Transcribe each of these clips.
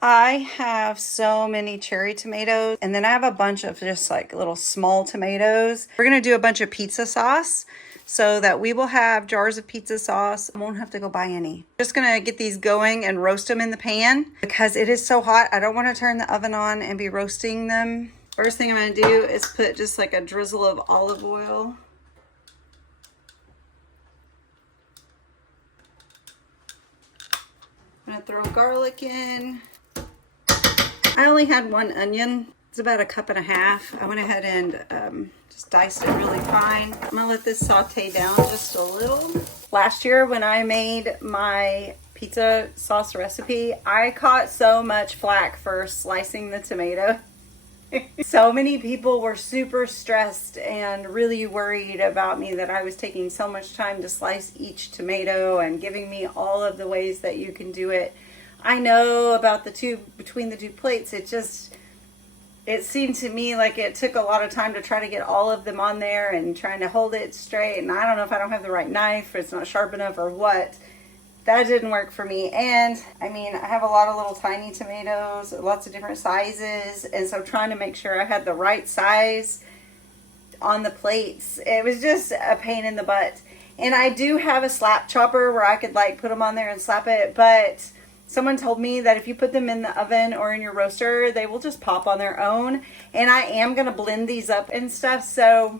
I have so many cherry tomatoes, and then I have a bunch of just like little small tomatoes. We're gonna do a bunch of pizza sauce so that we will have jars of pizza sauce. I won't have to go buy any. Just gonna get these going and roast them in the pan because it is so hot. I don't want to turn the oven on and be roasting them. First thing I'm gonna do is put just like a drizzle of olive oil. I'm gonna throw garlic in. I only had one onion. It's about 1.5 cups. I went ahead and just diced it really fine. I'm gonna let this saute down just a little. Last year when I made my pizza sauce recipe, I caught so much flack for slicing the tomato. So many people were super stressed and really worried about me that I was taking so much time to slice each tomato and giving me all of the ways that you can do it. I know about the two, between the two plates, it seemed to me like it took a lot of time to try to get all of them on there and trying to hold it straight. And I don't know if I don't have the right knife or it's not sharp enough or what. That didn't work for me. And I mean, I have a lot of little tiny tomatoes, lots of different sizes. And so trying to make sure I had the right size on the plates, it was just a pain in the butt. And I do have a slap chopper where I could like put them on there and slap it, but someone told me that if you put them in the oven or in your roaster, they will just pop on their own. And I am going to blend these up and stuff. So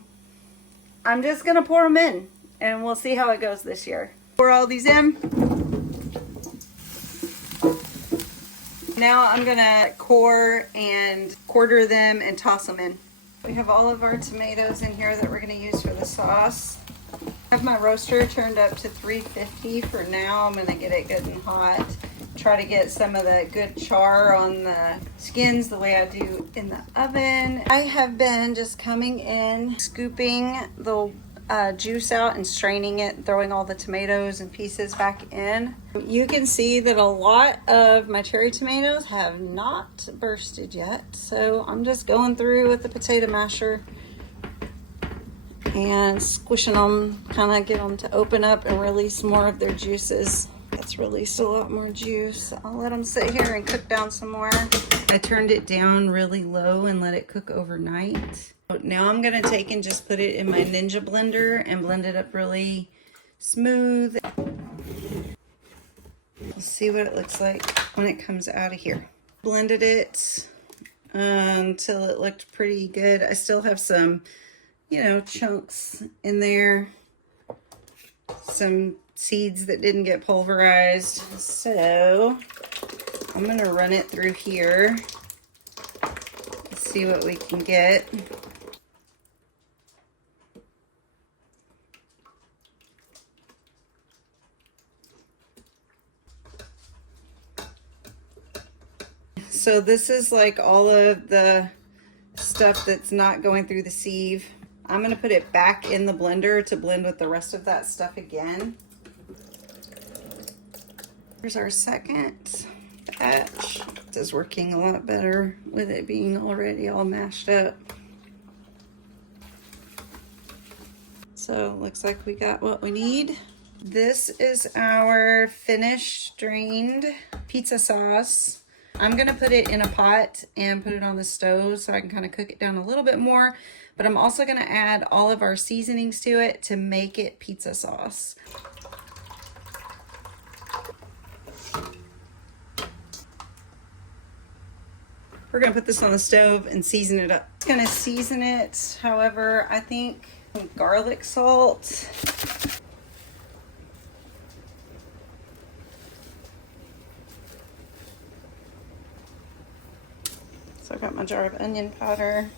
I'm just going to pour them in and we'll see how it goes this year. Pour all these in. Now I'm going to core and quarter them and toss them in. We have all of our tomatoes in here that we're going to use for the sauce. I have my roaster turned up to 350 for now. I'm going to get it good and hot. Try to get some of the good char on the skins the way I do in the oven. I have been just coming in, scooping the juice out and straining it, throwing all the tomatoes and pieces back in. You can see that a lot of my cherry tomatoes have not bursted yet. So I'm just going through with the potato masher and squishing them, kind of get them to open up and release more of their juices. That's released a lot more juice. I'll let them sit here and cook down some more. I turned it down really low and let it cook overnight. Now I'm gonna take and just put it in my Ninja blender and blend it up really smooth. We'll see what it looks like when it comes out of here. Blended it until it looked pretty good. I still have some, you know, chunks in there. Some seeds that didn't get pulverized. So I'm going to run it through here. Let's see what we can get. So this is like all of the stuff that's not going through the sieve. I'm going to put it back in the blender to blend with the rest of that stuff again. Here's our second batch. This is working a lot better with it being already all mashed up. So looks like we got what we need. This is our finished strained pizza sauce. I'm gonna put it in a pot and put it on the stove so I can kind of cook it down a little bit more, but I'm also gonna add all of our seasonings to it to make it pizza sauce. We're gonna put this on the stove and season it up. I'm gonna season it, however, I think garlic salt. So I got my jar of onion powder.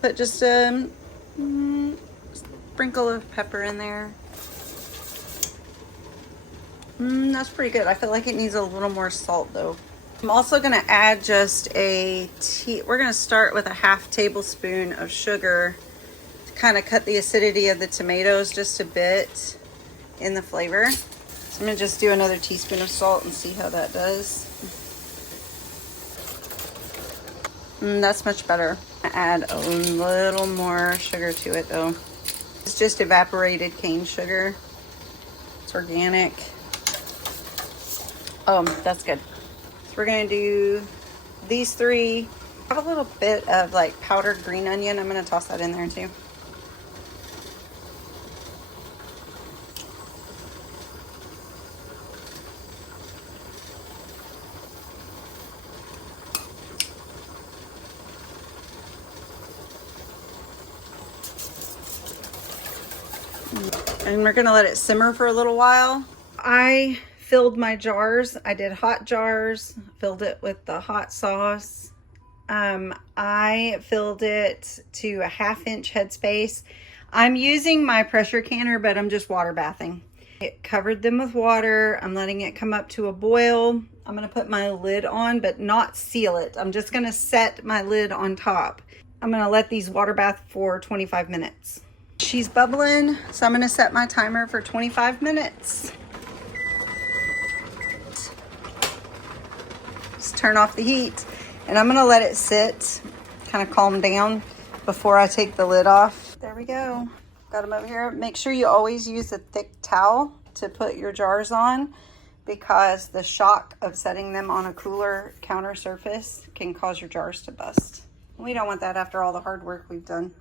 Put just a sprinkle of pepper in there. That's pretty good. I feel like it needs a little more salt though. I'm also gonna add just we're gonna start with a 1/2 tablespoon of sugar to kind of cut the acidity of the tomatoes just a bit in the flavor. So I'm gonna just do another teaspoon of salt and see how that does. That's much better. Add a little more sugar to it though. It's just evaporated cane sugar. It's organic. Oh, that's good. So we're gonna do these three. I have a little bit of like powdered green onion. I'm gonna toss that in there too. And we're gonna let it simmer for a little while. I filled my jars. I did hot jars, filled it with the hot sauce. I filled it to a 1/2 inch headspace. I'm using my pressure canner, but I'm just water bathing. It covered them with water. I'm letting it come up to a boil. I'm gonna put my lid on, but not seal it. I'm just gonna set my lid on top. I'm gonna let these water bath for 25 minutes. She's bubbling, so I'm gonna set my timer for 25 minutes. Just turn off the heat, and I'm gonna let it sit, kind of calm down before I take the lid off. There we go. Got them over here. Make sure you always use a thick towel to put your jars on, because the shock of setting them on a cooler counter surface can cause your jars to bust. We don't want that after all the hard work we've done.